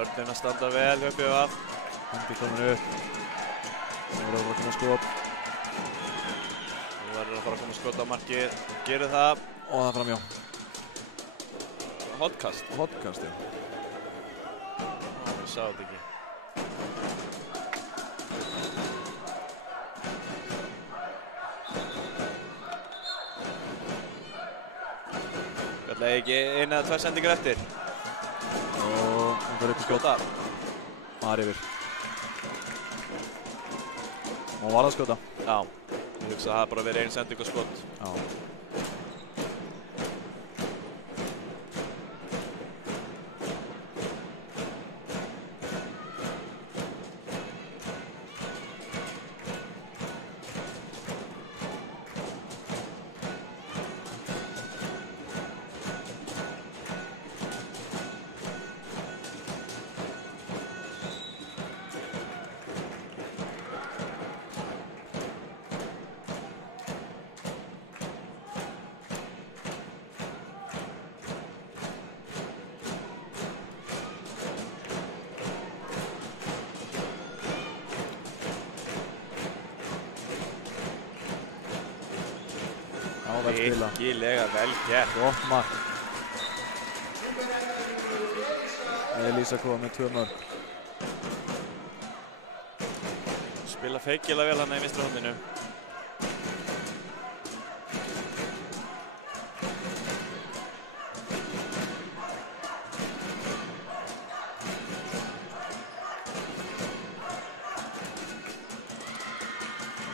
Vörnin að standa vel, höfum af. Hendi komin upp. Nú verður að koma skot. Nú verður að fara að koma skot á markið. Gerir það. Og það framjá. Hotkast. Hotkast, já. Ég sá þetta ekki. Kallega ekki 1 eða 2 sendingar eftir. Og hún fyrir upp í skjóta. Þar yfir. Og hún var að skjóta. Já. Ég hugsa að það bara verið 1 sending og skot. Já. Virkilega vel gert. Gott mark. Elísa kom með 2 mörk. Spila feikilega vel hann í vinstra hondinu.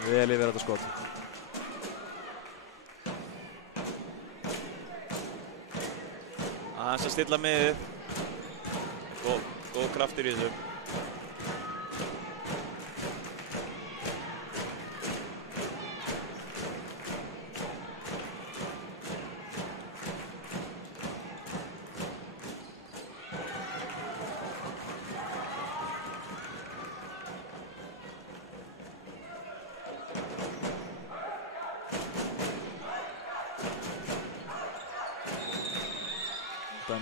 Vel yfir þetta skot. Aðeins að stilla miðið. Góð kraftur í þessu.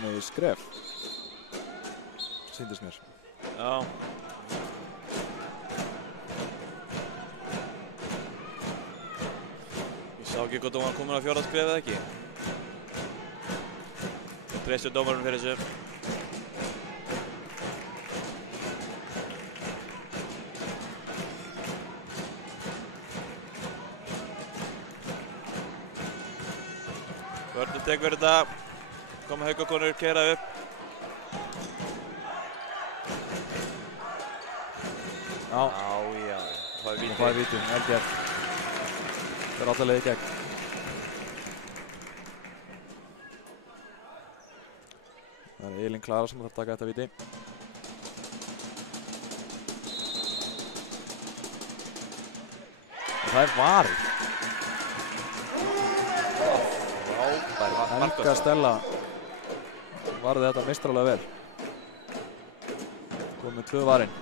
Með skref. Sýndist mér. Já. Ég sá ekki hvort hún var komin á 4. skref eða ekki. Ég treysti dómarinn fyrir þessu. Vörður tekur þetta. Koma Haukakonur, keyra upp. Já. Já. Það er víti. Það er víti, vel gert. Það er alla leið í gegn. Það er Elín Klara sem þarf að taka þetta víti. Og það er varið. Helga Stella varði þetta meistralega vel. Kom með 2 varin.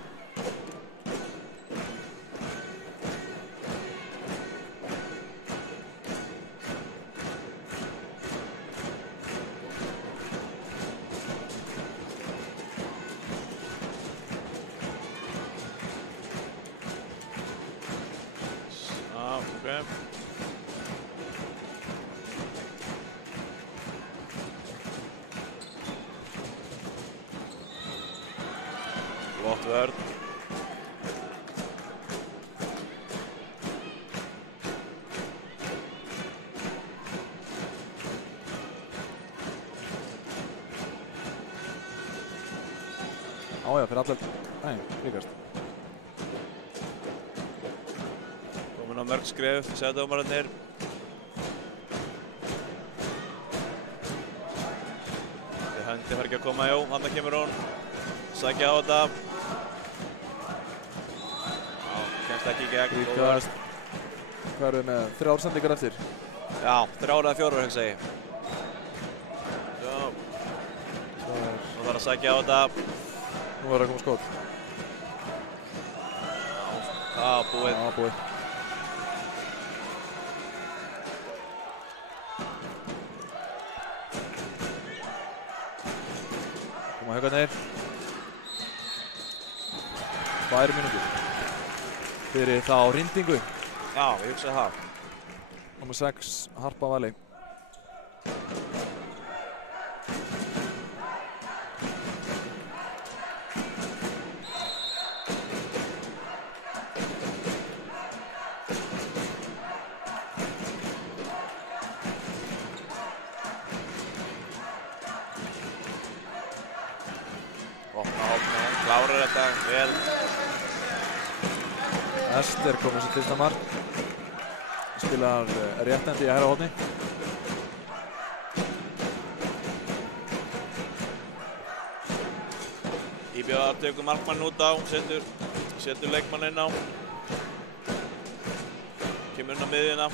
Flott vörn. Já, fyrir allar. Nei, líkast. Komin á mörg skref, setdómararnir. Hendi fær ekki að koma, þarna kemur hún. Sækja á þetta. Já, kemst ekki í gegn. Líkast. Hvað erum við með 3 sendingar eftir? Já, 3 eða 4 hugsa ég. Já. Nú þarf að sækja á þetta. Nú verður að koma skot. Já, búið. Já, búið. Koma Haukarnir. 2 mínútur fyrir þá hrindingu. Já, ég hugsaði það. Númer 6, Harpa Valley. Klárar þetta vel. Ester komið sér fyrsta mark. Spilar réttendi í hægra horni. Íbjöðar tekur markmann út á, setur leikmann inn á. Kemur inn á miðjuna.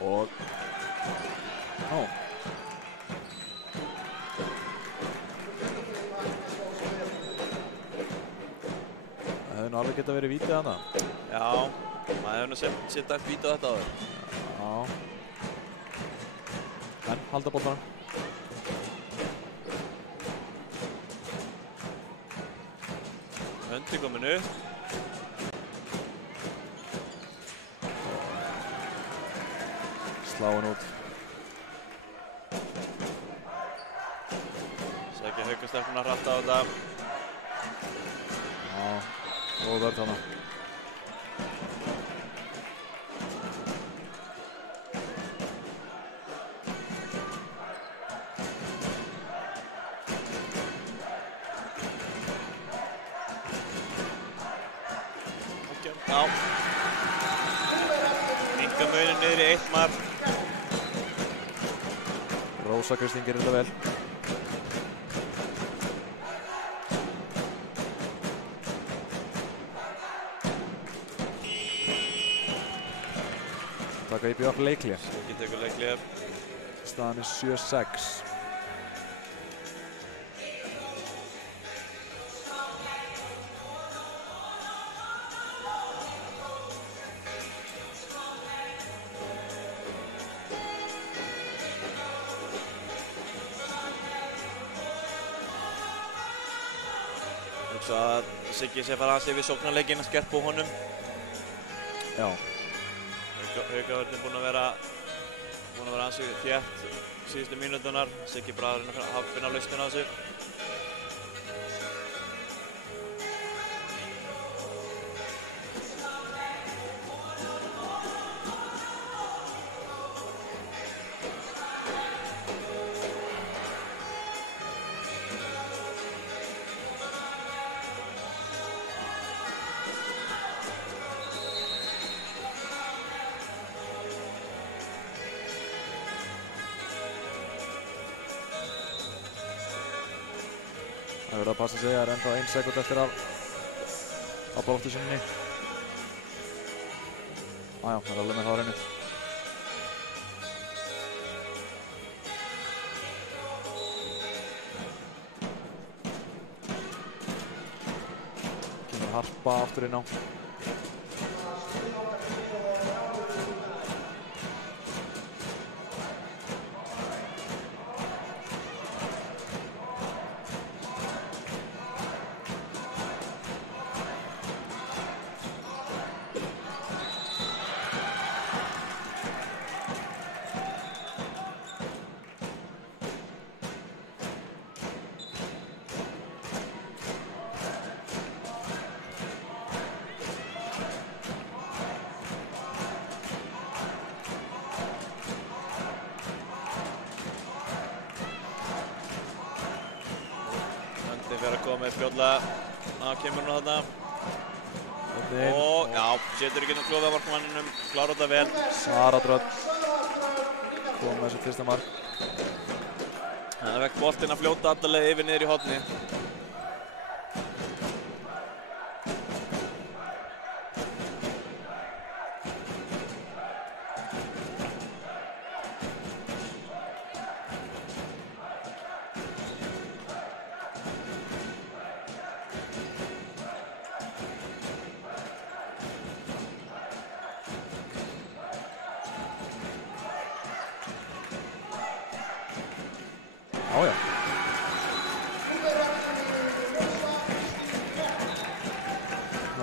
Og það hefði nú alveg getað verið vítið þarna. Já, maður hefur nú sett dæmt víti á þetta áður. Já. En halda boltanum. Höndi komin upp. Sláin út. Sækja Haukastefnuna hratt á þetta. Já, góð vörð þarna. Já. Minnka munin niður í 1 mark. Rósa Kristín gerir þetta vel. Taka IBF leikli. Ekki tekur leikli. Staðan er 7-6. Hugsa að Siggi sé fara aðeins yfir sóknarleikinn að skerpa á honum. Já. Haukavörðin búinn að vera ansi þétt síðustu mínúturnar. Siggi bara að reyna að finna lausnina á þessu. Það verður að passa sig, það er ennþá 1 sekúnd eftir á baráttu sinni. Jájá, það er alveg með það á hreinu. Kemur Harpa aftur inn á. Fyrir að koma fljótlega að kemur nú þarna. Og já, setur ekki inn á klófið á markmanninum, klárar þetta vel. Sara Drödd kom með þessu fyrsta mark. Það vekk boltinn að fljóta alla leið yfir niður í horni. já.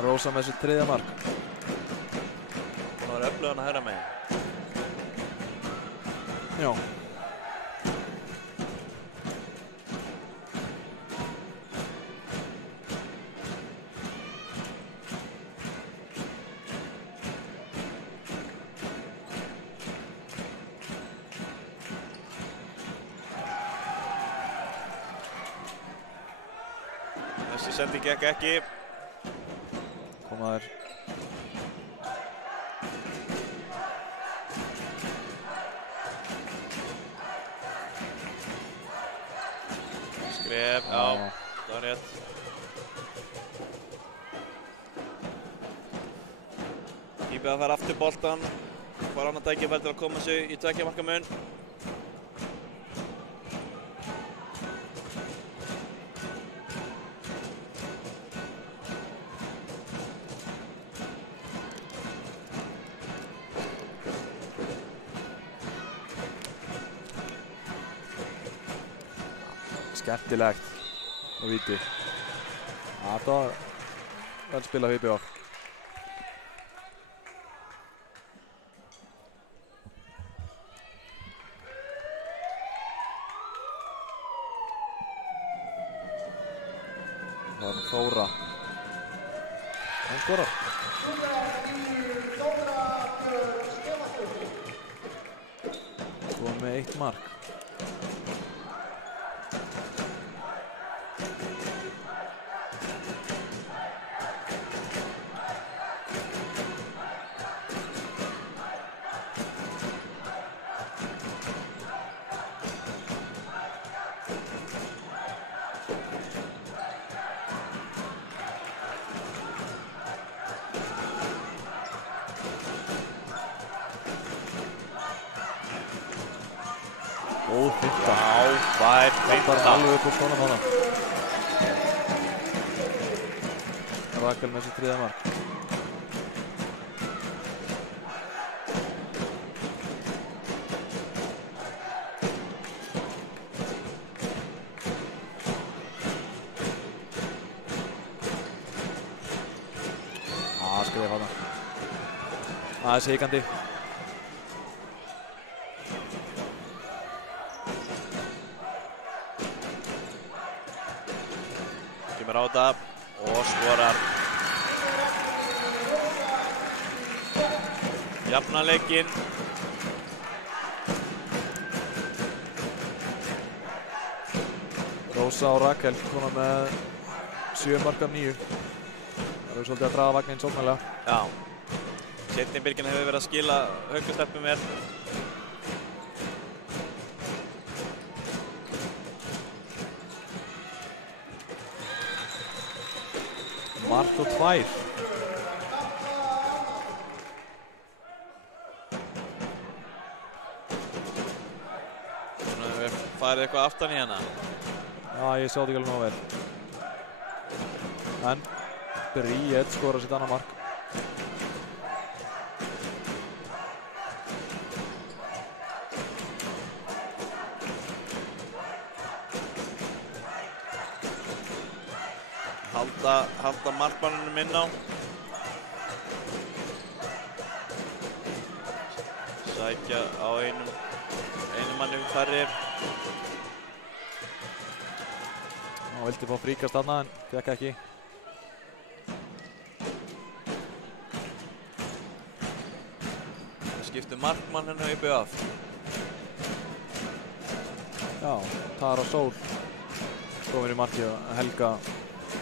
Rósa með sitt 3. mark. Hún var öflugan að hægra megin. Já. Þessi sending gekk ekki. Koma þær. Skref, já, það var rétt. Íbið að fara aftur boltan. Fara annað tækifæri til að koma sig í 2 marka mun. Skemmtilegt og víti. Þetta var vel spilað hjá IBF. Það var Þóra. Hún skorar. Kom með 1 mark. Góð finta. Já, fær finta. Alveg upp á skónum hana. Rakel með sitt 3. mark. Skrifa hana. Aðeins hikandi. Kemur á þetta og skorar. Jafna leikinn. Rósa og Rakel konar með 7 mark af 9. Það er svolítið að draga vagninn sóknarlega. Já. Seinni bylgjan hefur verið að skila Haukastelpum vel. Mark og 2. Svona hefur við farið eitthvað aftan í hana. Já, ég sá þetta ekki alveg nógu vel. En Bríett skorar sitt annað mark. Halda markmannunum inn á. Sækja á einum manni færri. Hann vildi fá fríkast þarna en fékk ekki. Það skiptir markmann hennar uppi af. Já, Tara Sól komin í markið og Helga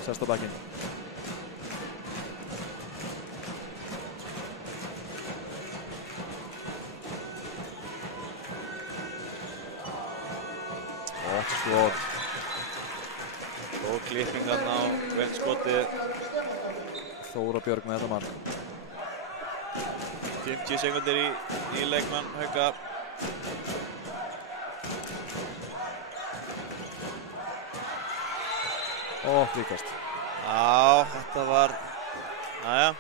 sest á bekkinn. Gott skot. Góð klipping þarna á vel skotið. Þóra Björg með þetta mark. 50 sekundir í leikmann Hauka. Og fríkast. Já, þetta var, næja.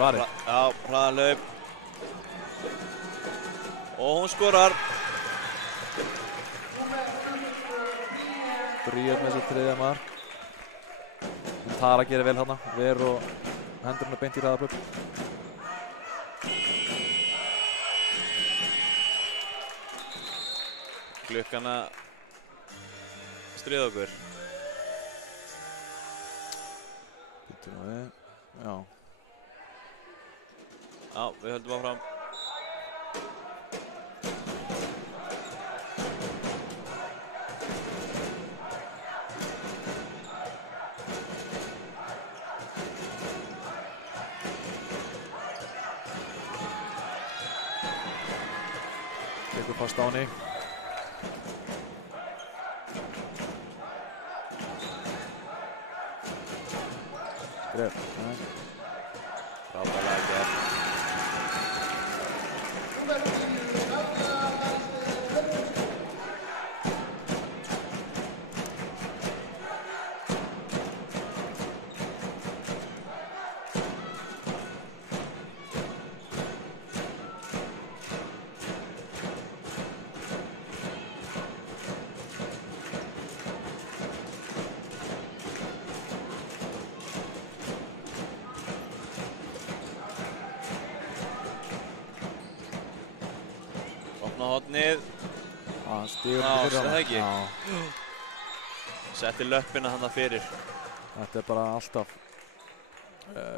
varið. Já, hraðanlaup. Og hún skorar. Bríet með sér 3. mark. Tara gerir vel þarna. Ver og hendurinn beint í hraðablöp. Klukkan að stríða okkur. Býtum við. Já. Já, við höldum áfram. Tekur fast á henni. Skref. Frábærlega gert. Opna hornið. Hann stígur Já, fyrir það hana. ekki. Já. Setti löppina þarna fyrir. Þetta er bara alltaf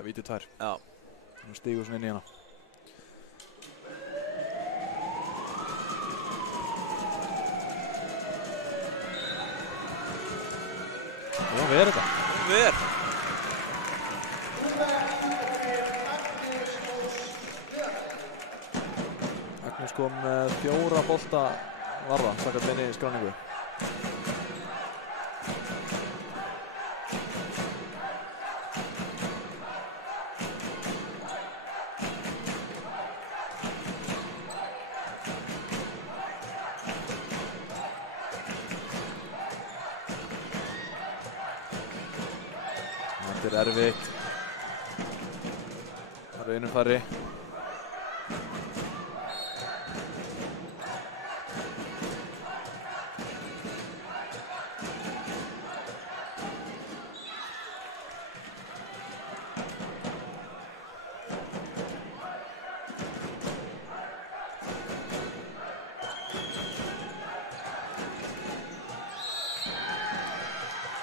víti 2. Já. Hann stígur svona inn í hana. Já, við erum þetta. Ver. Agnes kom með 4 bolta varða, samkvæmt minni skráningu. Þetta er erfitt. Það er einum færri.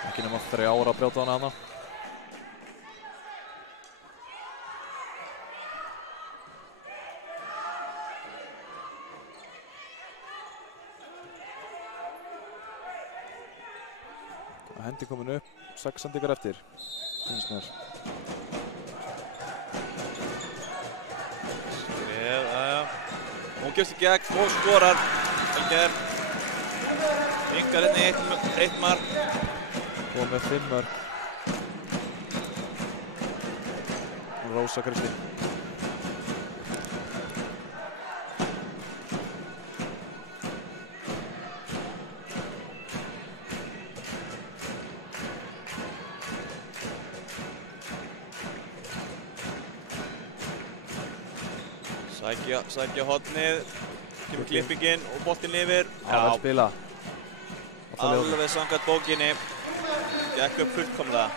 Ekki nema 3 ára að brjóta hana hana. Hendi komin upp, 6 sendingar eftir. Finnst mér. Skref, aðja. Hún gefst í gegn og skorar. Vel gert. Yngar hérna í eitt mark. Og með 5 mörk. Rósa Kristín. Sækja hornið. Kemur klippingin og boltinn yfir. Vel spila. Alveg samkvæmt bókinni. Gekk upp fullkomlega.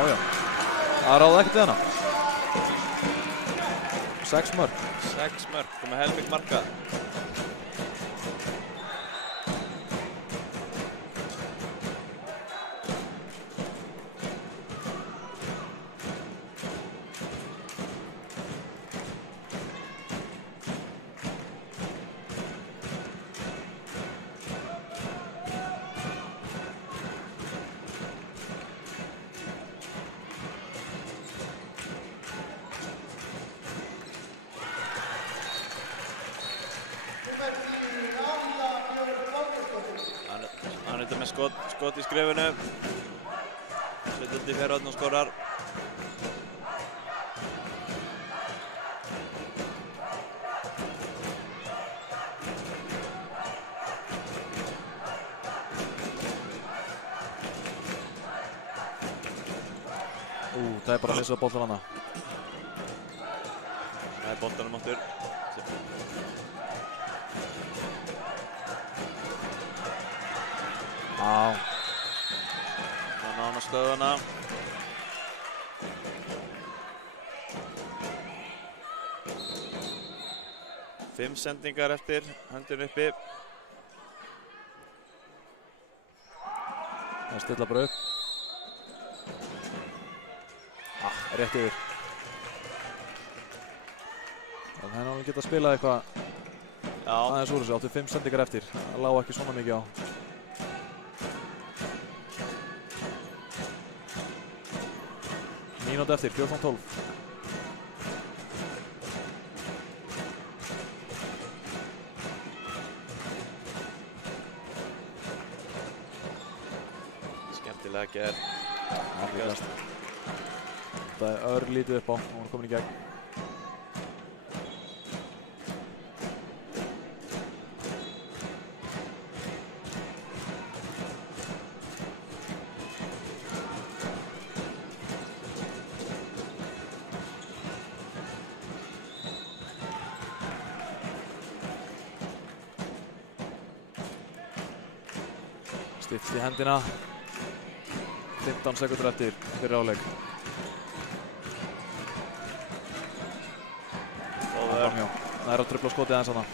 Já. Það ráði ekkert við hana. 6 mörk. 6 mörk, komið helming marka. skot í skrifinu. Sveitandi fer og skorar. Það er bara að missa boltan hana. Það er boltanum áttur. Hann á hana stöðuna. Fimm sendingar eftir, höndin uppi. Það stilla bara upp. Rétt yfir. Það hefði náttúrulega getað að spila eitthvað aðeins úr þessu. Áttu 5 sendingar eftir. Það lá ekki svona mikið á. Mínútu eftir, 14-12. Skemmtilega gerð. Það er örlítið upp á, hún er komin í gegn. Stytt í hendina. 15 sekúndur eftir fyrir hálfleik. Það er að trufla skotið aðeins hana.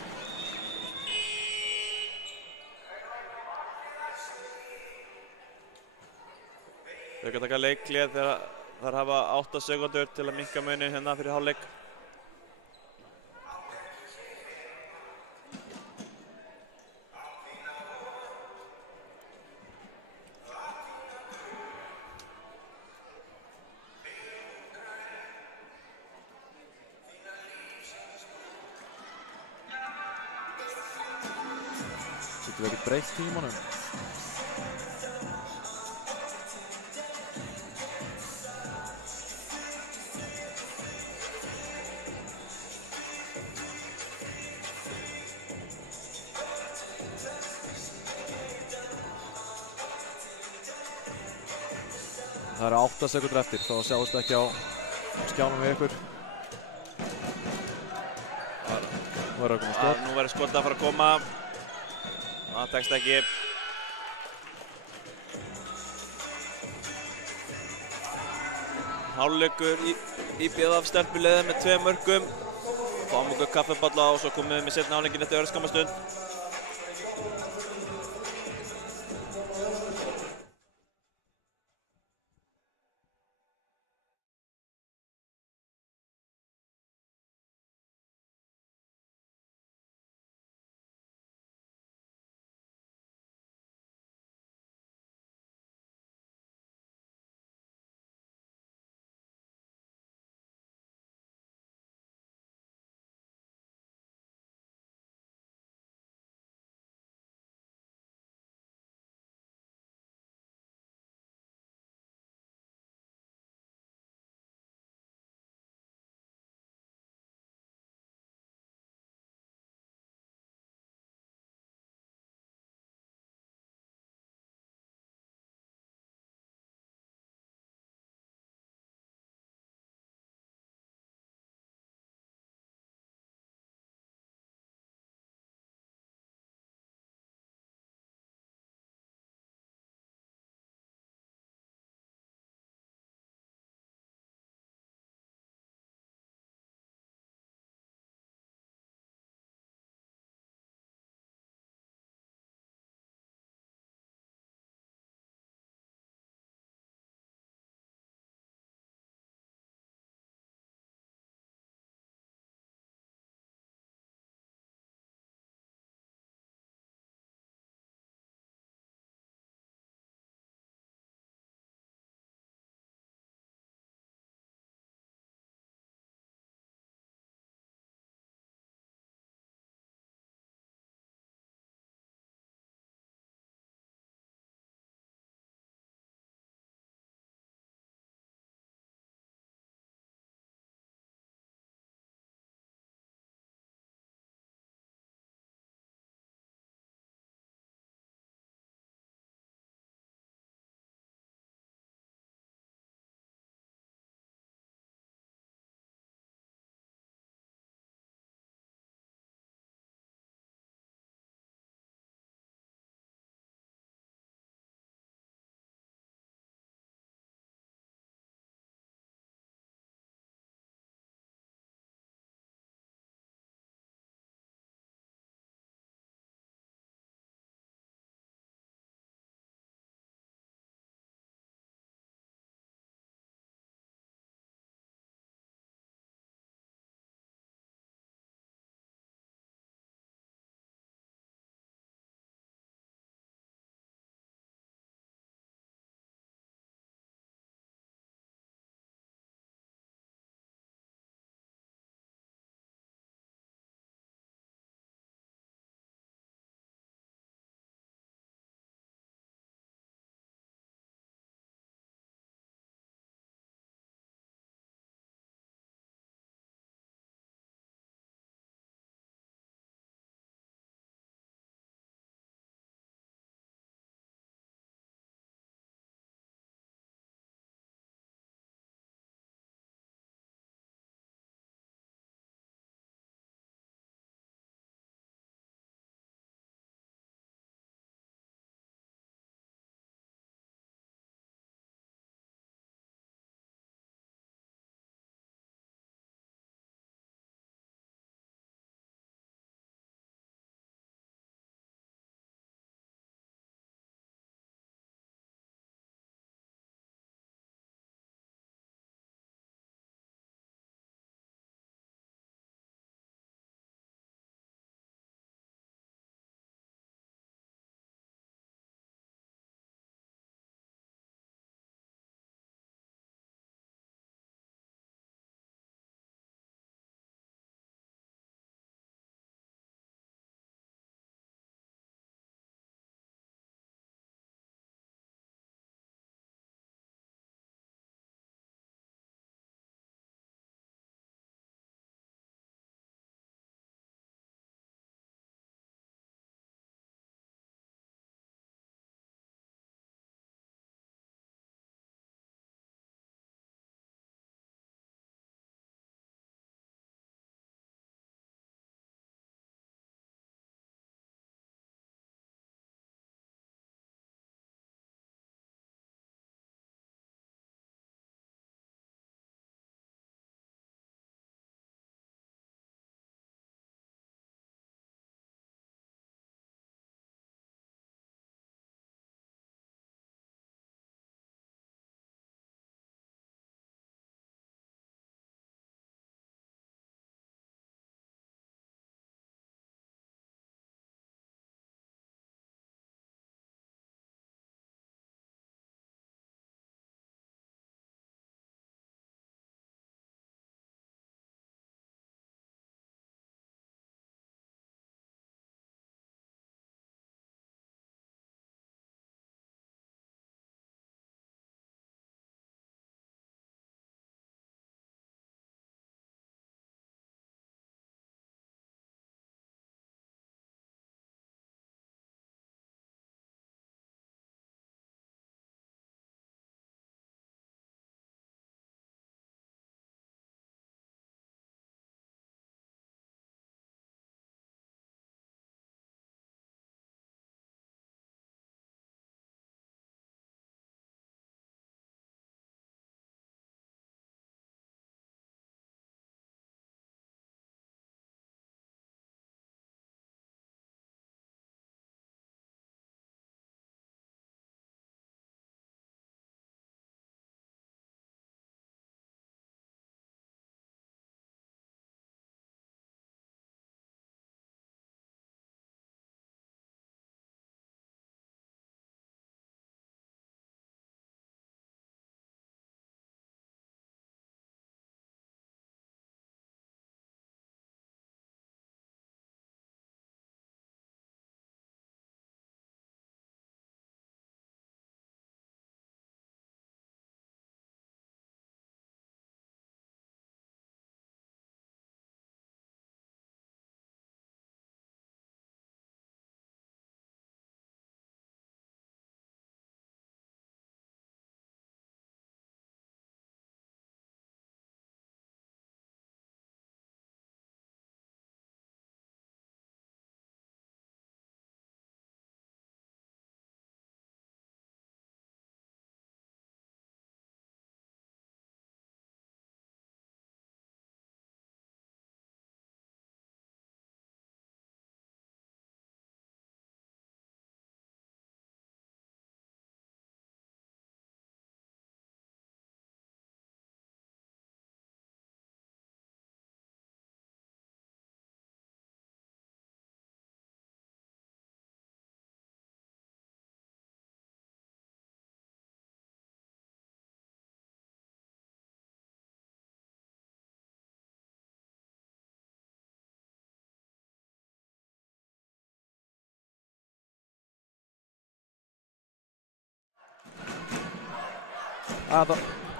Þau kan taka leikhlé þegar þær hafa 8 sekúndur til að minnka munin hérna fyrir hálfleik. Getur við ekkert breytt tímanum? Það eru 8 sekúndur eftir, þá sjáumst ekki á skjánum við ykkur. Nú verður að koma skot. Nú verður skotið að fara að koma. Það tekst ekki. Hálfleikur í BF stelpuleiði með 2 mörkum. Fáum okkur kaffiballa og svo komum við með seinni hálfleikinn eftir örskamma stund.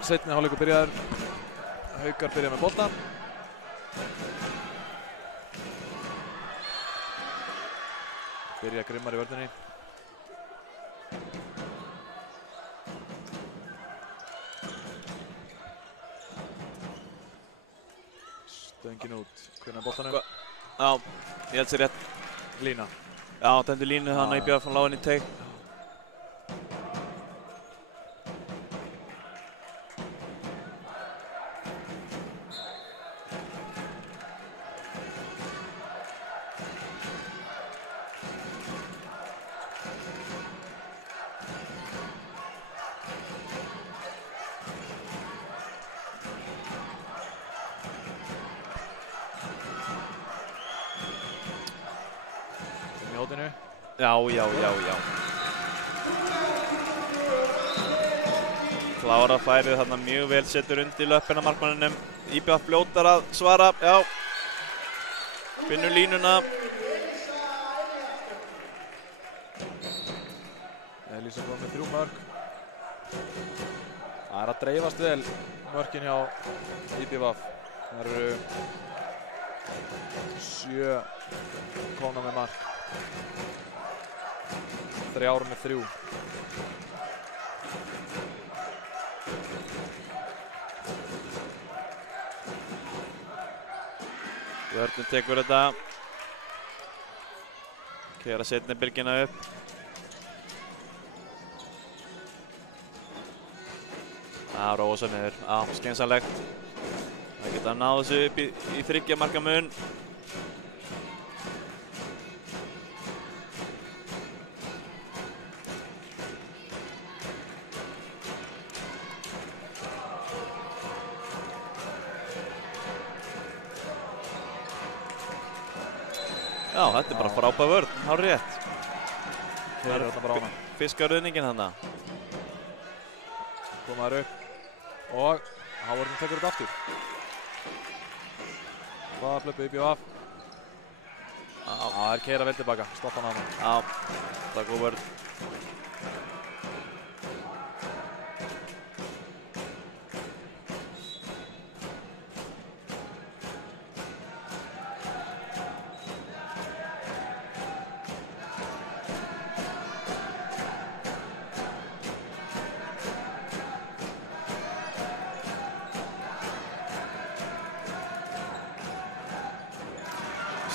Seinni hálfleikur byrjaður. Haukar byrja með boltan. Byrja grimmar í vörninni. Stöngin út. Hvernig er boltanum? Já, ég held sér rétt. Lína. Já, tendur línu þannig í BF lág inn í teig. Já. Klára færið þarna mjög vel, setur undir löppina markmanninum. IBF fljótar að svara, já. Finnur línuna. Elísa kom með 3 mörk. Það er að dreifast vel mörkin hjá IBF. Það eru 7 komna með mark. 3 með 3. Vörnin tekur þetta. Keyra seinni bylgjuna upp. Já, rosa niður. Já, skynsamlegt. Það geta að ná þessu upp í 3 marka mun. Já, þetta er bara frábær vörn, hárrétt. Keyrir þarna bara á hana. Fiskaruðningin þarna. Koma þær upp. Og Hávörðin tekur þetta aftur. Hvaða flöpu IBF. Það er keyra vel tilbaka, stoppa hann á hana. Já, það er góð vörn.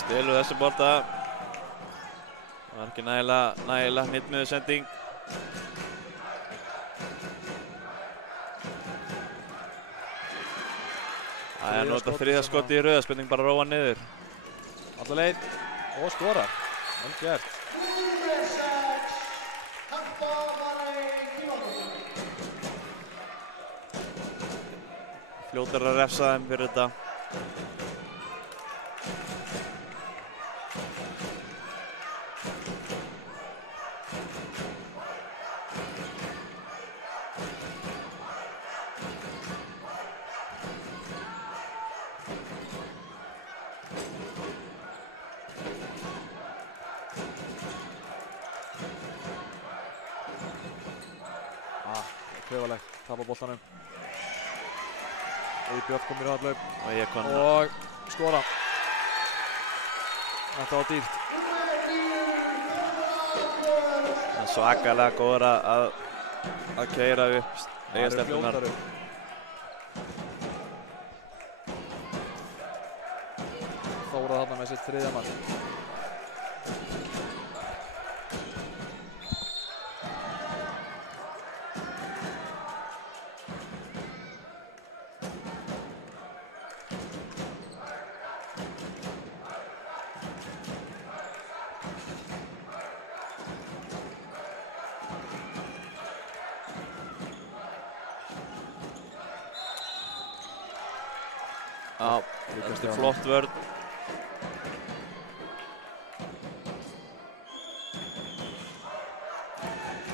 Stelur þessu bolta. Það var ekki nægilega hnitmiðuð sending. Það er nú þetta 3. skoti í röð, spurning bara að róa niður. Alla leið og skorar. Vel gert. Fljótar að refsa þeim fyrir þetta. Klaufarlegt, tapar boltanum. IBF komir á hlaup og skora. Þetta var dýrt. Svakalega góður að keyra upp eigastelpunar. Þóra þarna með sitt 3. mark. Já, þetta er flott vörn.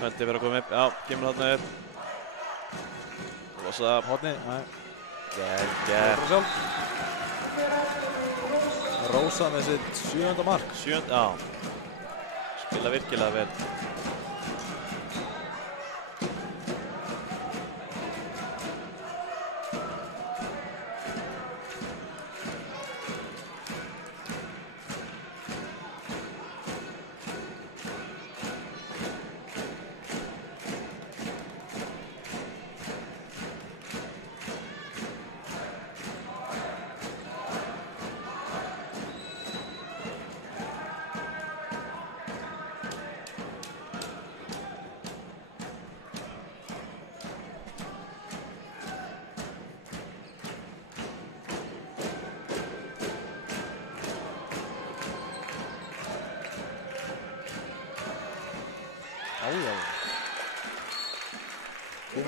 Veldi verið að koma upp, já, kemur þarna upp. Losa Horni, nei. Geggjert. Rósa með sitt 7. mark. 7, já. Spila virkilega vel.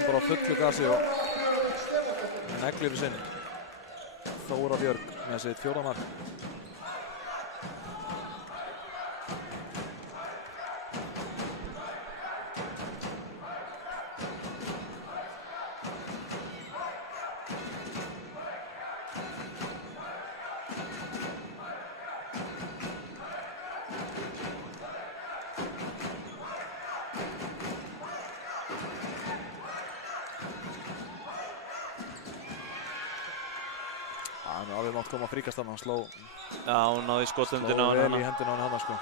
bara á fullu gasi og neglir í sinn. Þóra Björg með sitt 4. mark. Hann alveg mátt koma að fríkast hann, hann sló hún náði skotundina á vel hana. í hendina á hann sko.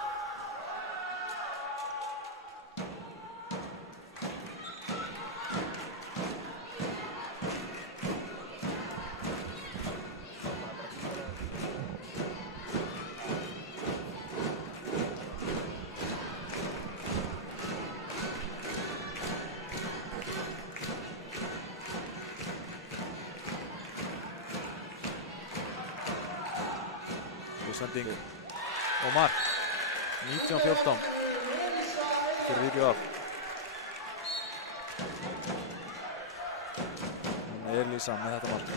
Sending og mark 19-14 fyrir IBF. Elísa með þetta mark.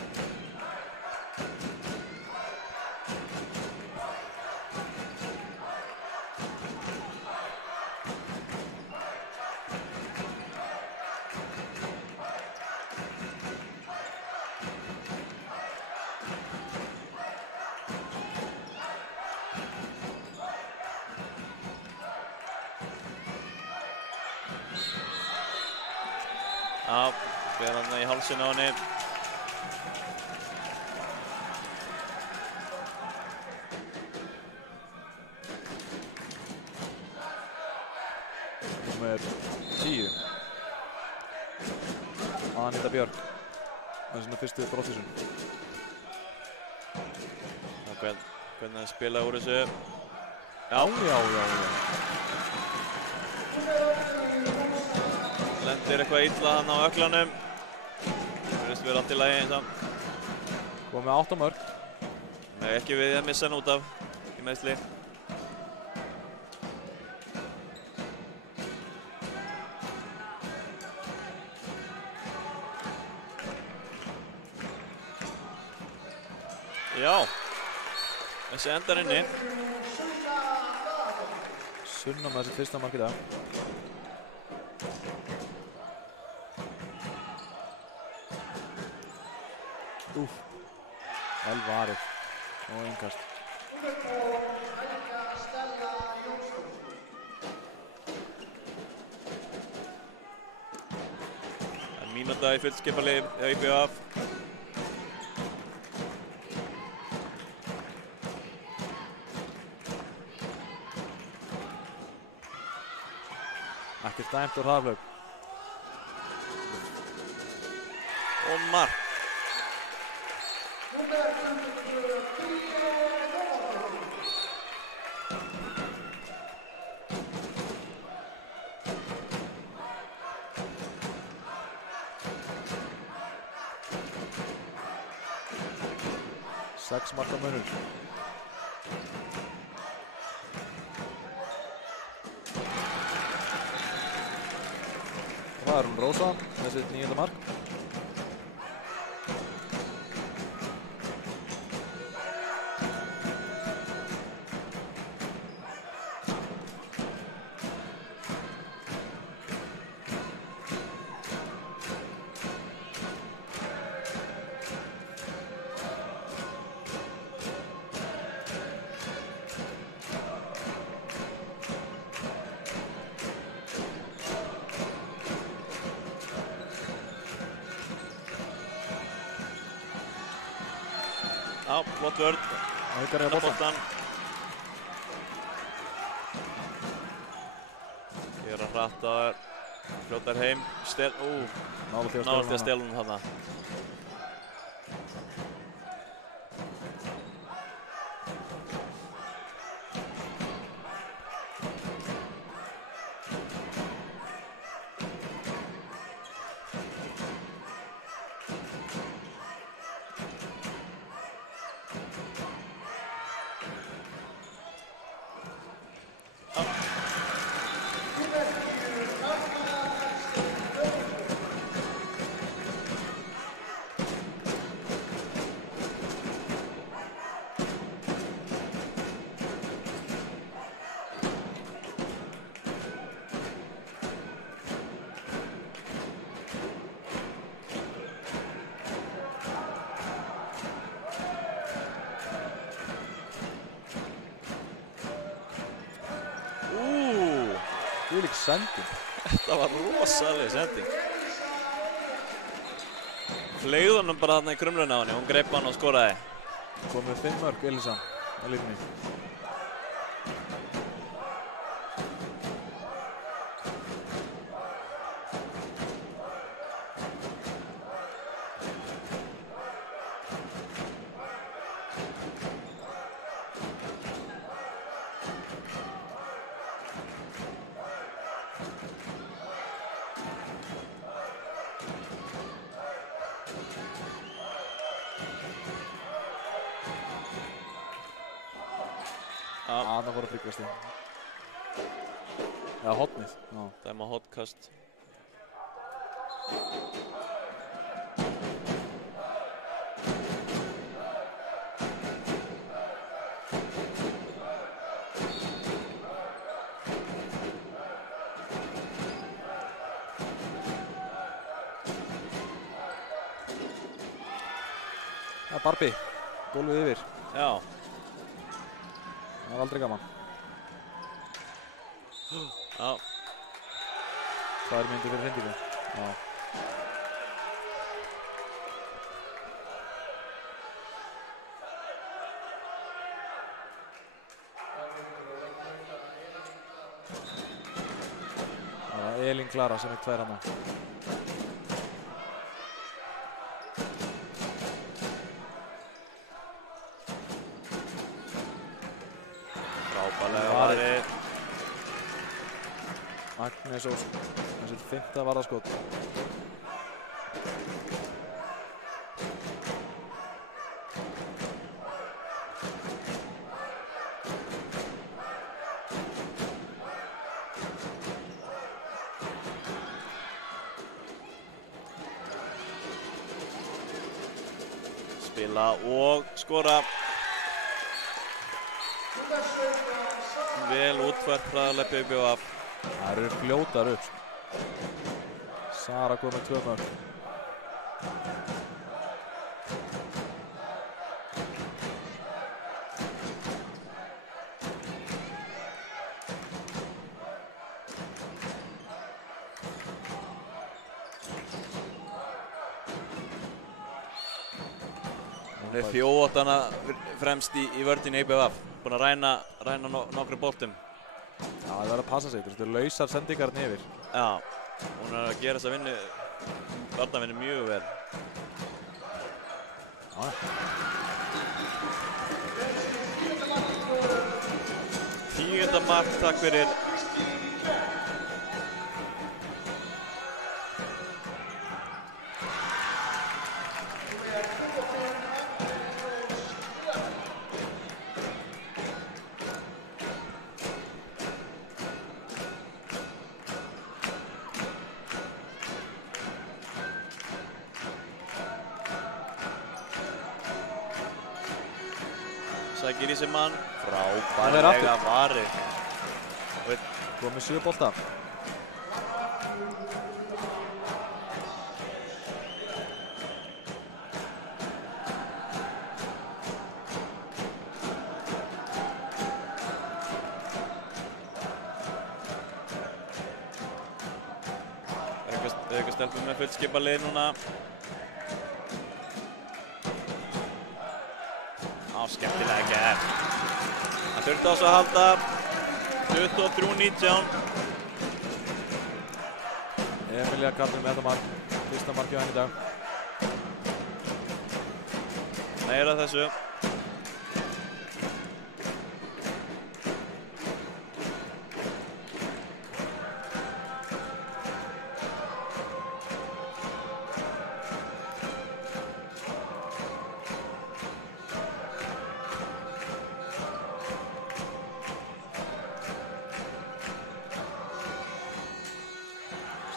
Já, fyrir hann í hálsinn á henni. Númer 10. Anita Björk með sinna fyrstu brottvísun. Hvernig hann spila úr þessu. Já. Lendir eitthvað illa hann á öklanum. Það virðist vera allt í lagi samt. Komið með 8 mörk. Nei, ekki við að missa hann út af í meiðsli. Já, þessi endar inni. Sunna með sitt fyrsta mark í dag. Vel varið og innkast. Mínúta í fullskipalið hjá IBF. Ekkert dæmt úr hraðaflug. Og mark. Sex marka munur. Það hún Rósa með sitt 9. mark. Já, flott vörn. Haukar er á boltan. Gera hratt á þær. Fljótar heim. Nálægt því að stela hún þarna. Þvílík sending. Þetta var rosaleg sending. Fleygði honum bara þarna í krumluna á henni, hún greip hann og skoraði. Komið 5 mörk, Elísa, á línunni. Það voru tryggvasti. Já, hotnið. Dæma hotkast. Já, Barbie. Gólfið yfir. Já. Það var aldrei gaman. Já. 2 mínútur fyrir hrindingu. Já. Það var Elín Klara sem er 2 hana. Frábærlega varið. Agnes Ósk, þessi 5. varðarskot. Spila og skora. Vel útfært hraðalega BBVF. Það eru fljótar upp. Sara kom með 2 mörk. Hún er 4-8 fremst í vörðinni IBVF. Búin að ræna nokkru boltum. Já, það verður að passa sig. Þetta eru lausar sendingar yfir. Já, hún er að gera þessa varnarvinnu mjög vel. Já. 10. mark, takk fyrir. Sækir í sig mann, frábærlega varið. Komið 7 bolta. Auka stelpur með fullskipa lið núna. Skemmtilega gert. Það þurfti á svo að halda 23-19. Emilía Karlsson með þetta mark. Fyrsta mark hjá henni í dag. Meira þessu.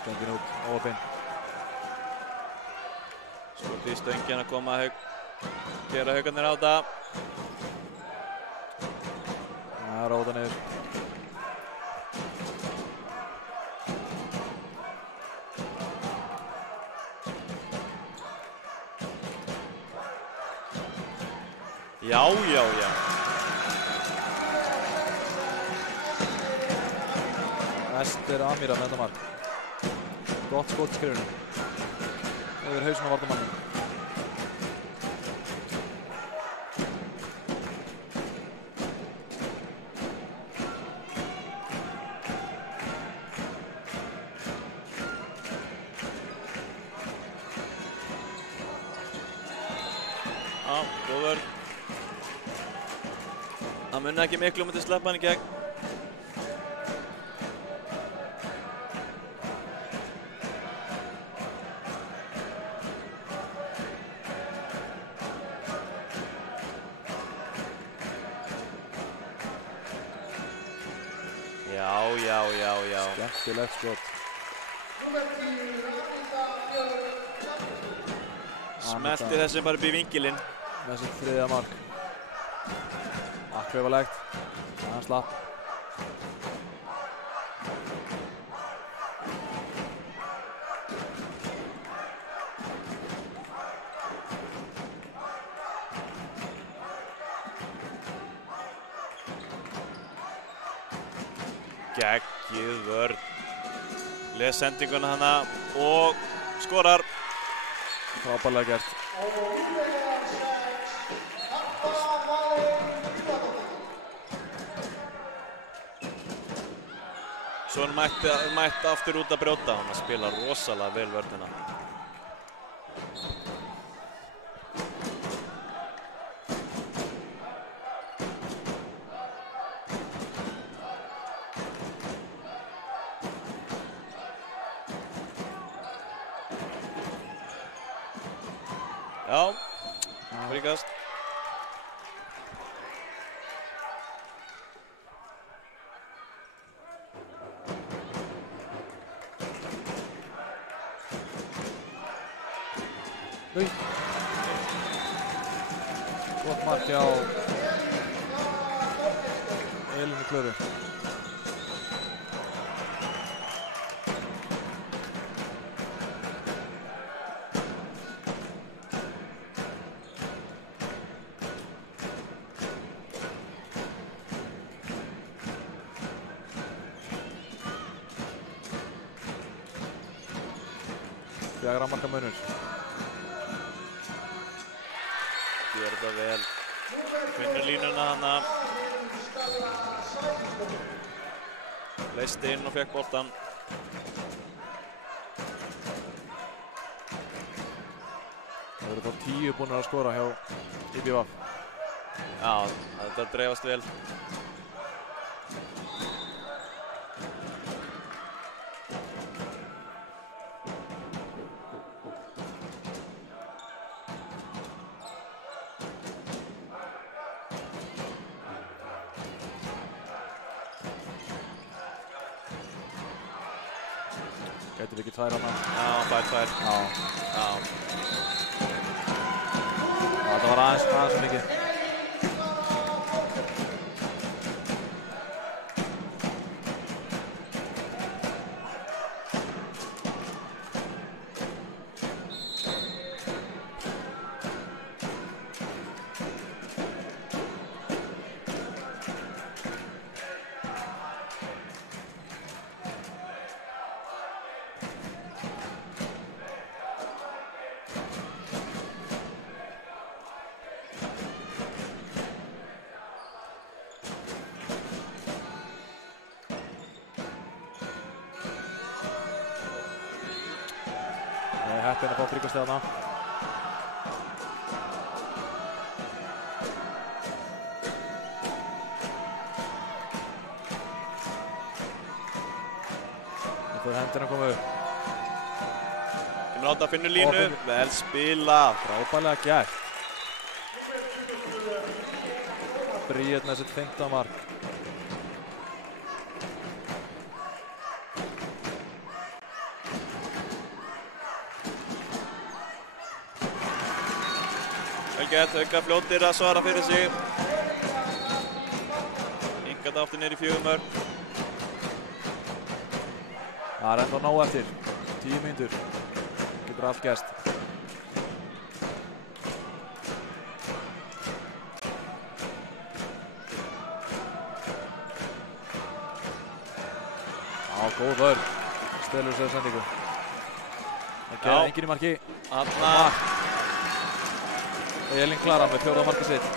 Stengin út, óopinn. Skot í stöngin að koma gera haugarnir á þetta. Það er róta niður. Já, já, já. Það Næst Amira með þetta mark. Gott skot í skrifinu. Yfir hausinn á varnarmannum. Já, góð vörn. Það muni ekki miklu myndi sleppa hann í gegn. Já. Skemmtilegt skot. Smelti þessi bara upp í vinkilinn. Með sitt þriðja mark. Akklaufalegt. Hann slapp. Geggjuð vörn. Les sendinguna hana og skorar. Frábærlega gert. Svo hann mætti aftur út að brjóta. Hann spila rosalega vel vörnina. Já, fríkast. Gott mark hjá Elínu Klöru. Fjögurra marka munur. Gjör þetta vel. Finnur línuna hana. Leisti inn og fekk boltan. Það eru þá 10 búin að skora hjá IBVF. Já, þetta dreifast vel. Gætir ekki tvær hana. Já, tvær. Já. Þetta var aðeins mikið. Heppinn að fá fríkast þarna. Nú fyrir hendina að koma upp. Kemur átt að finna línu. Vel spilað. Frábærlega gert. Bríet með sitt 15. mark. Hauka fljótir að svara fyrir sig. Ingat aftur niður í 4 mörk. Það er ennþá nóg eftir. 10 mínútur. Getur allt gerst. Já, góð vörn. Stelur sér sendingu. Það gerði enginn í marki. Þarna. Elín Klara með 4. markið sitt.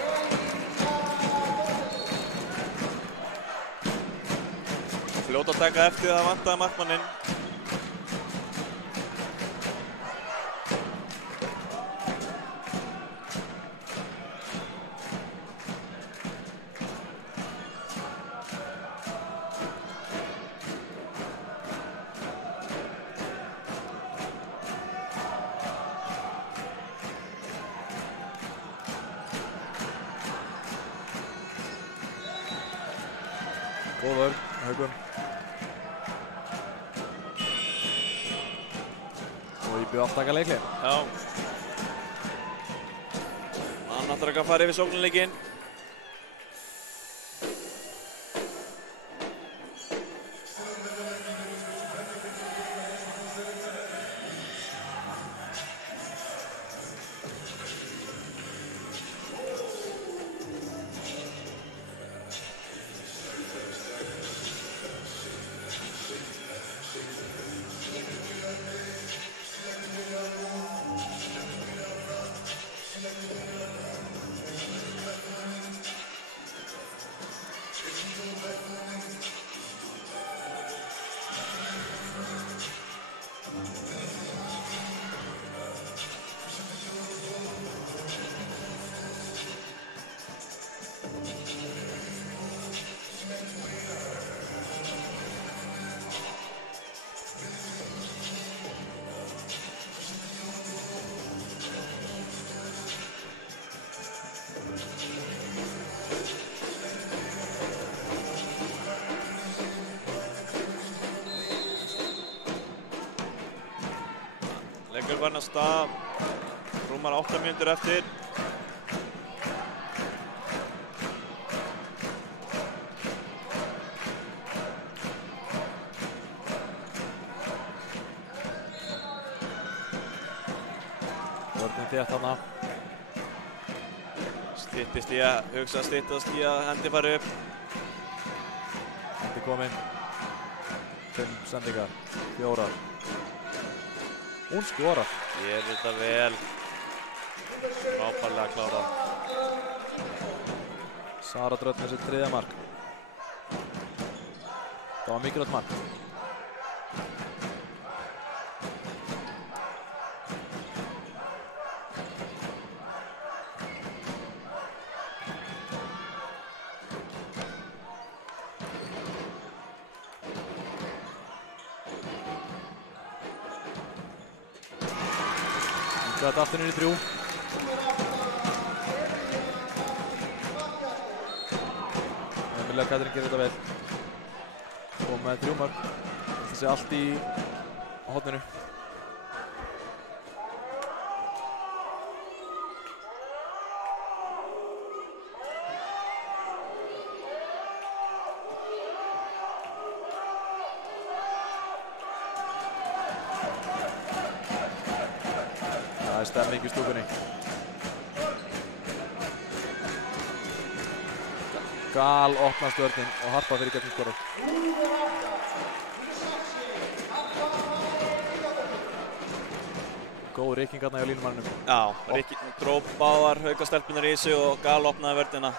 Fljót að taka eftir það vantaði markmanninn. Góð vörn, Haugum. Og IBVF aftakar leikhlé. Já. Hann ætlar ekki að fara yfir sóknarleikinn. Leikur farin af stað, rúmar 8 mínútur eftir. Vörnin þétt þarna. Styttist í að hugsa, styttast í að hendi fari upp. Hendi kominn. 5 sendingar, 4. Hún skorar. Gerir þetta vel. Frábærlega klárað. Sara Dröll með sitt 3. mark. Það var mikilvægt mark. Þetta aftur niður í 3. Emilia Katrín gerir þetta vel. Og með 3 mörk. Þetta sé allt í horninu. Það er stemming í stúkunni. Gal opnast vörnin og Harpa fyrir gegnum skorað. Góð rykking þarna hjá línumannum. Já, Rikki dró báðar haukastelpunar í sig og Gal opnaði vörnina.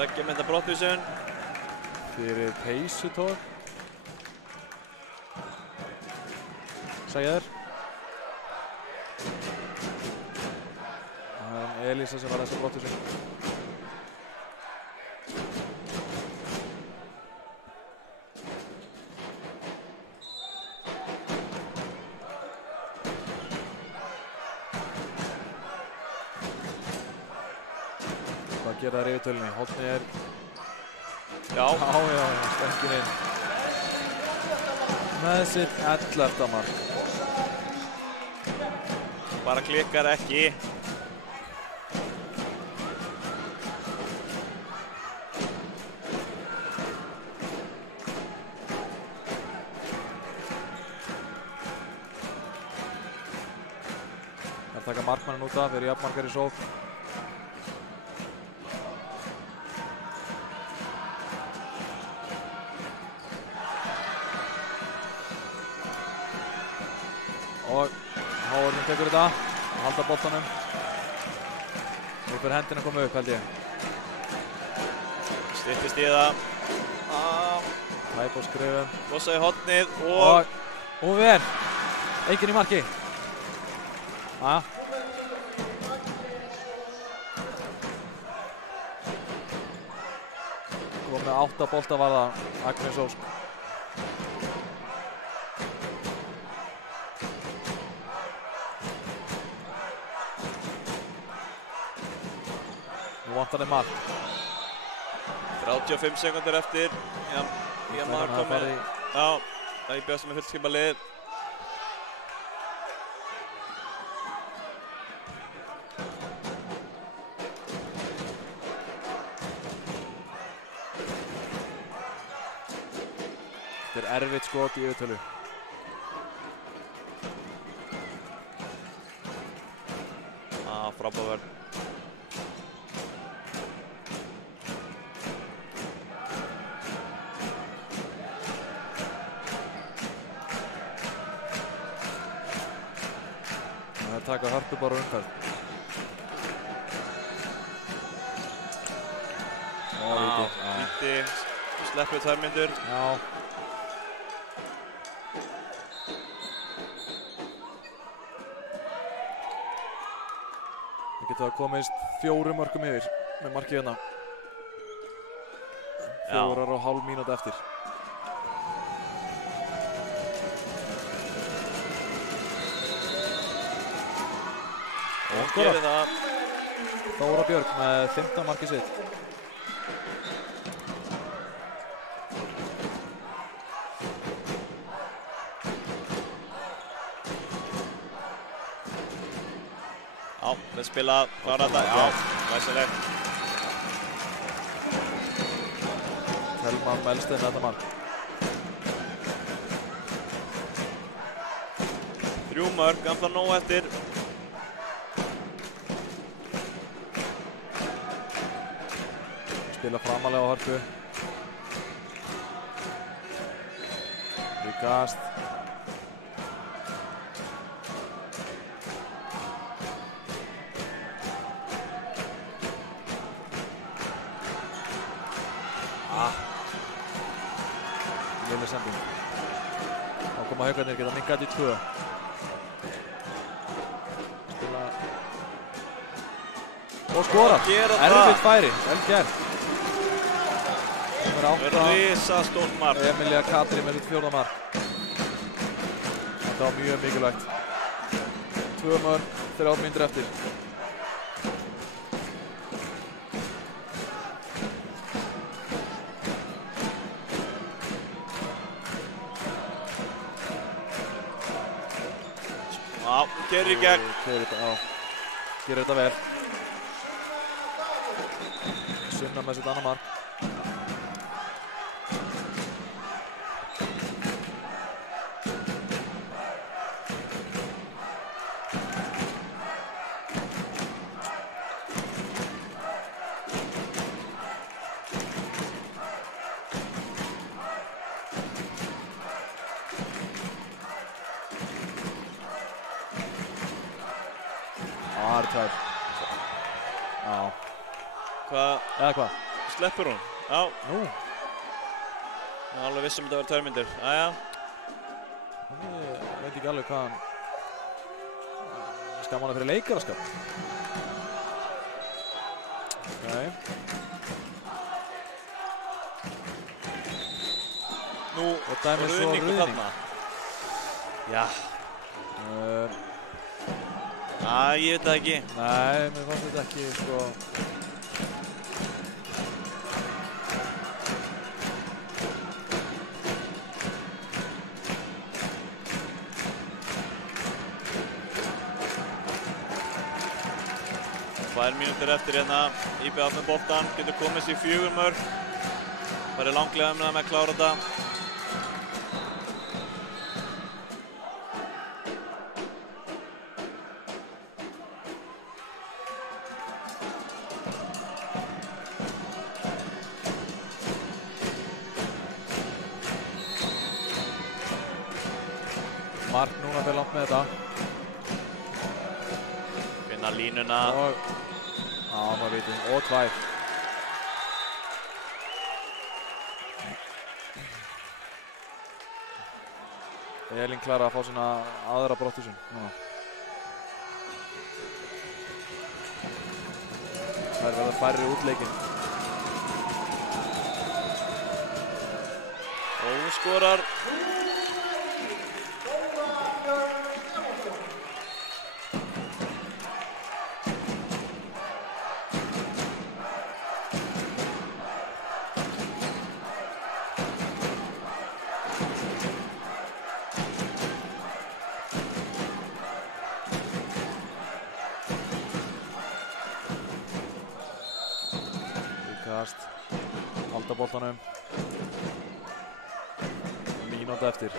2 mynda brottvísun. Fyrir peysutók. Sæjar. Það er Elísa sem var þess að brottvísun. Hvað gera þær yfir tölunni? Horni er... Já, stöngin inn. Með sitt 11. mark. bara klikkar ekki. Það taka markmannin út af, þeir eru jafnmarkar í sókn. tekur þetta, halda boltanum. Nú fyrir hendina að koma upp, held ég. Styttist í það. Hæp á skrifum. Bossa í hornið og vel. Enginn í marki. Kom með 8 bolta var það, Agnes Ósk. Nú vantar þeim mark. 35 sekundur eftir. Já, maður komið. Já, það er bjöðst með fullskipa lið. Þetta er erfitt skot í yfirtölu. Frábær vörn. Það er taka hörpu bara umferð. Víti, sleppur 2 mínútur. Já. Við getum að komist 4 mörkum yfir með markið hérna. 4,5 mínúti eftir. Og gerir það. Þóra Björk með 15 markið sitt. Já, við spila, klára þetta. Já, glæsilegt. Telma Melstein með þetta mark. 3 mörk, gamla nóg eftir. Spila framalega á hörpu. Ríkast. Lille sending. Þá koma Haukarnir, geta minkað í 2. Spila. Og skora. Erfitt færi, vel gert. Númer 8. Risastórt mark. Emilia Katrín með sitt 4. mark. Þetta var mjög mikilvægt. 2 mörk, 3 mínútur eftir. Já, gerir í gegn. Gerir þetta vel. Sunna með sitt annað mark. Artvæð. Já. Hvað? Eða hvað? Sleppur hún? Já. Nú. Ég er alveg viss þetta var 2 mínútur. Jæja. Ég veit ekki alveg hvað hann skammar hana fyrir leikaraskap. Okay. Nú, og dæmir svo ruðning. Já. Ég veit það ekki. Nei, mér fannst þetta ekki, sko. Tvær mínútur eftir hérna. IB með boltan, getur komist í 4 mörk. Það er langlega með að klára þetta. Mark núna fyrir langt með þetta. línuna. Og, já, maður veitum, og 2. Elín Klara að fá sína aðra brottvísun núna. Þær verða færri út leikinn. Og hún skorar. Halda boltanum. Mínúta eftir.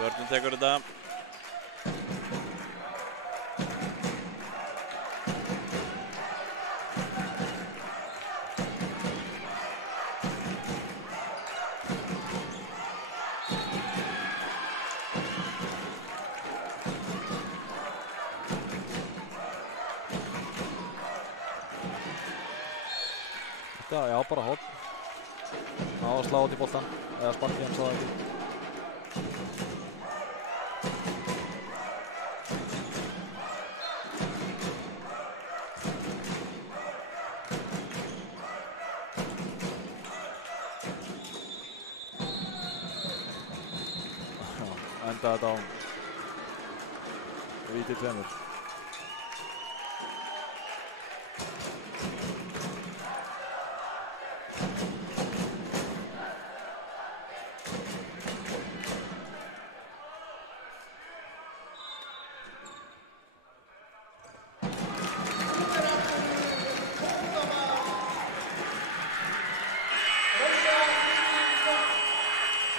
Vörnin tekur þetta. Já, bara hótt. Ná að slá út í boltan, eða sparki hann sá það ekki. Enda þetta á víti 2.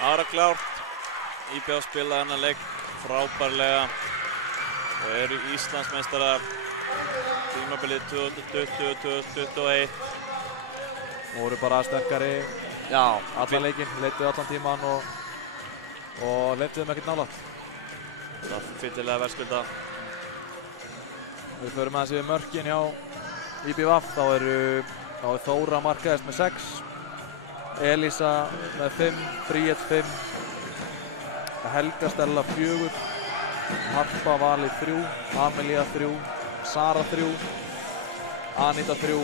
Ára klárt. IBF spilaði hennar leik frábærlega og eru Íslandsmeistarar tímabilið 2020-2021. Voru bara sterkari allan leikinn, leituðu allan tíman og leituðum ekkert nálægt. Það var fyllilega verðskulda. Við förum aðeins yfir mörkin hjá IBF. Þá er Þóra markaðist með 6, Elísa með 5, Bríett 5, Helga Stella 4, Harpa Valið 3, Amelía 3, Sara 3, Anita 3,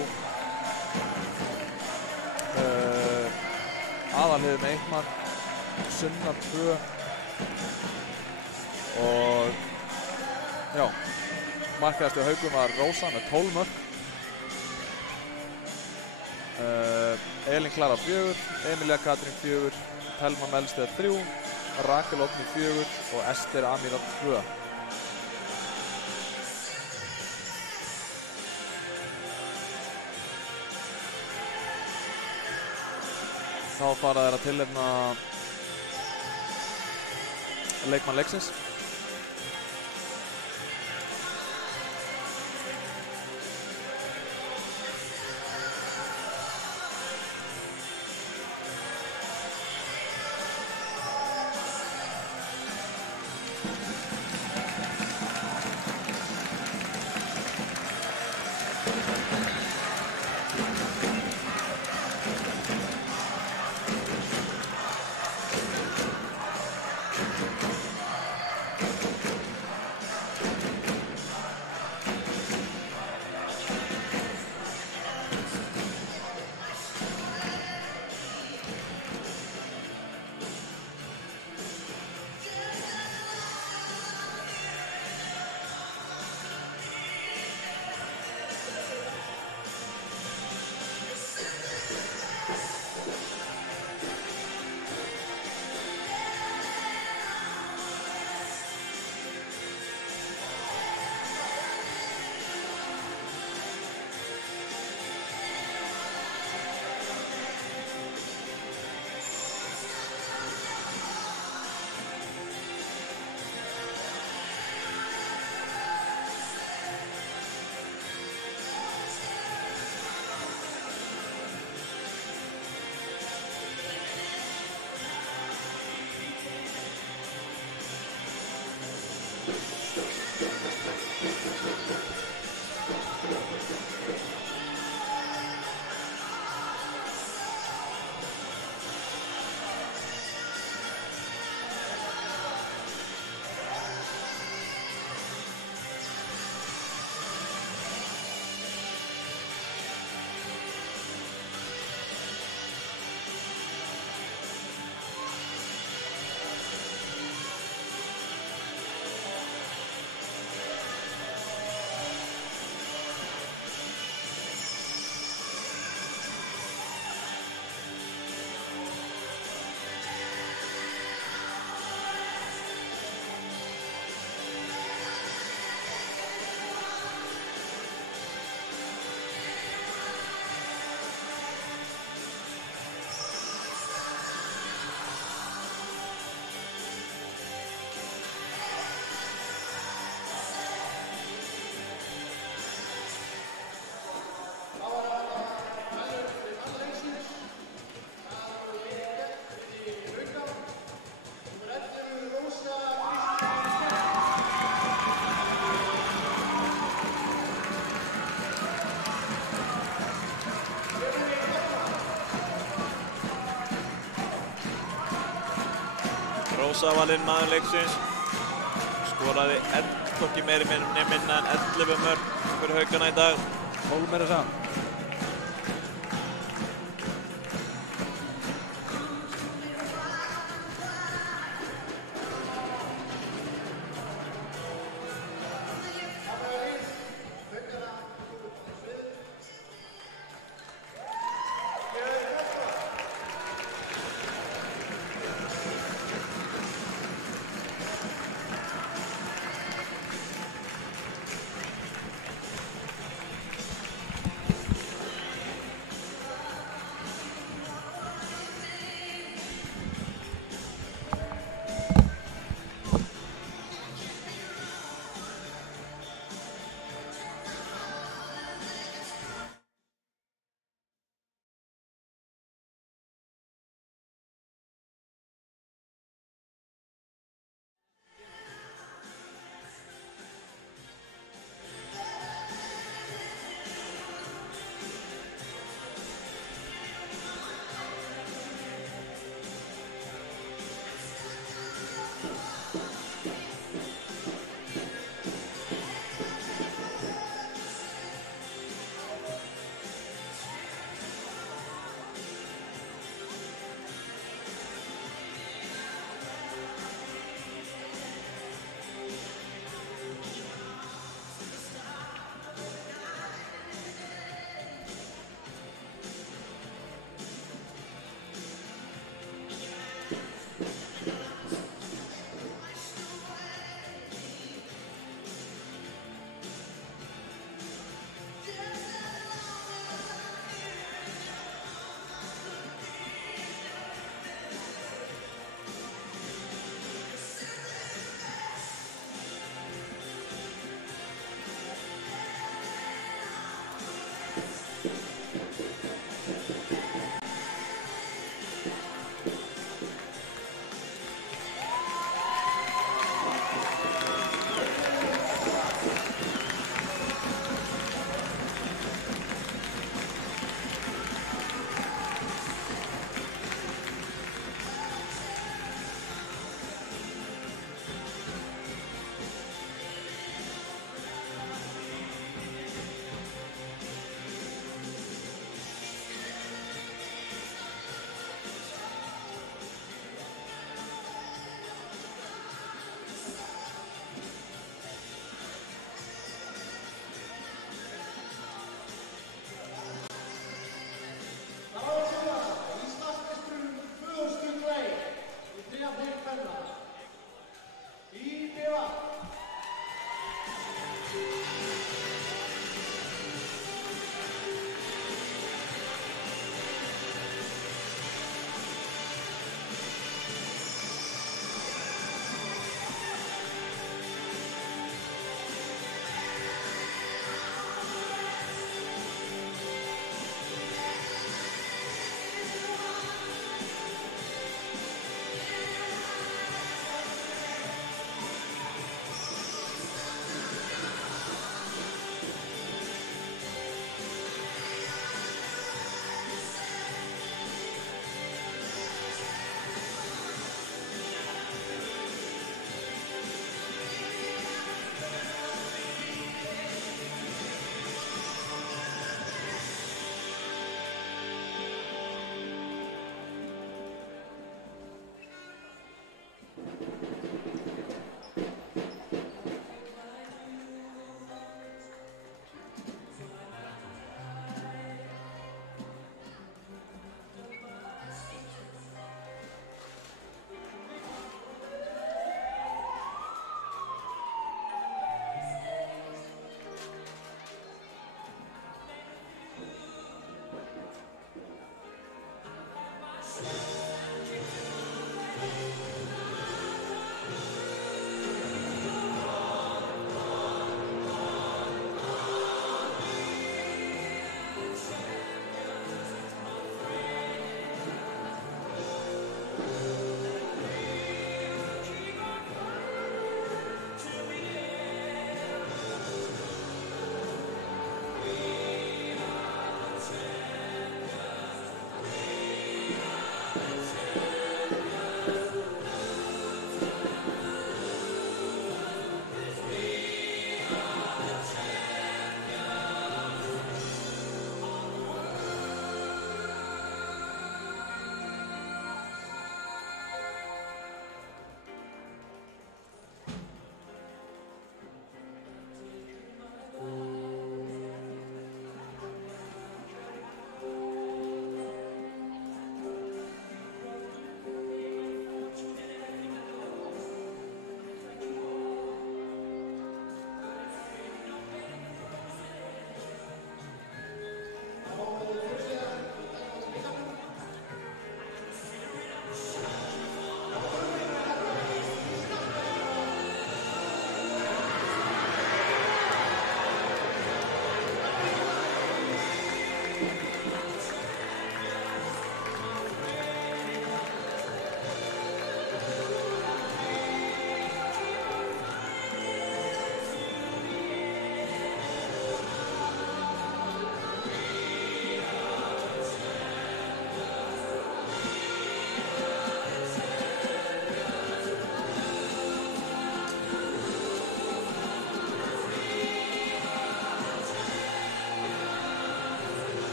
Aðalheiður með 1 mark, Sunna 2 og já, markaðist hjá Haugum var Rósa með 12 mörk. Elín Klara 4, Emilía Katrín 4, Telma Melsteð 3, Rakel Oddný 4 og Ester Amíra 2. Þá fara þeir að tilnefna leikmann leiksins. Rósa valinn maður leiksins. Skoraði hvorki meiri minna en 11 mörk fyrir Haukana í dag. 12 meira saman.